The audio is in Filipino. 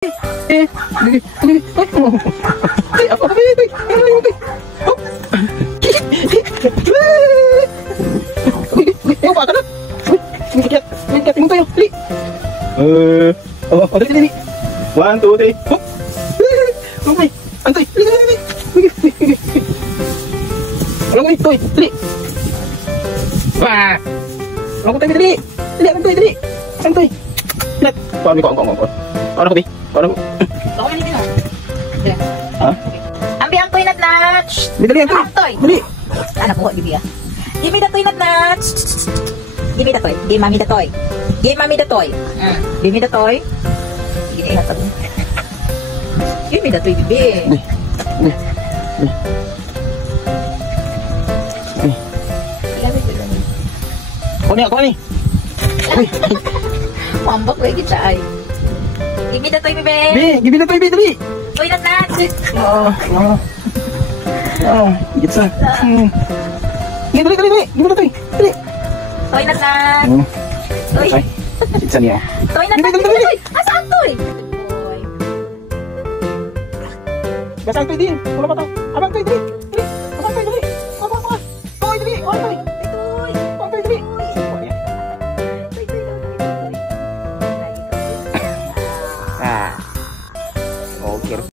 Apa apa itu? Yung bata na. May kating tayo. Dali. Oh, dali. 1, 2, 3. Hop. Okay. Antay. Dali. Wala ko ito. Dali. Wah. Wala ko tayo dali. Dali. Antay. Nat. Paano ko. Paano ko, bi? Paano ko? Baka manitin mo. Ha? Ambi ang toy nat. Dali. Toy. Dali. Anak ko, Bibi ah. Give me the toy nat. Give me the toy. Give mommy the toy. Give mommy the toy. Give me the toy. Gini na tabi. Give me the toy, Bibi. Ako ni. Mambak lagi cay. Give me the toy, Bibi. Bi, give me the toy, bi, dali. Toy nat. Higit sa. Dali. Give me the toy. Dali. Toy nat. Toy. Ay, higit sa niya. Toy nat. Dali. Asaan toy? Gasang toy din. Wala pa to. Abang toy, dali.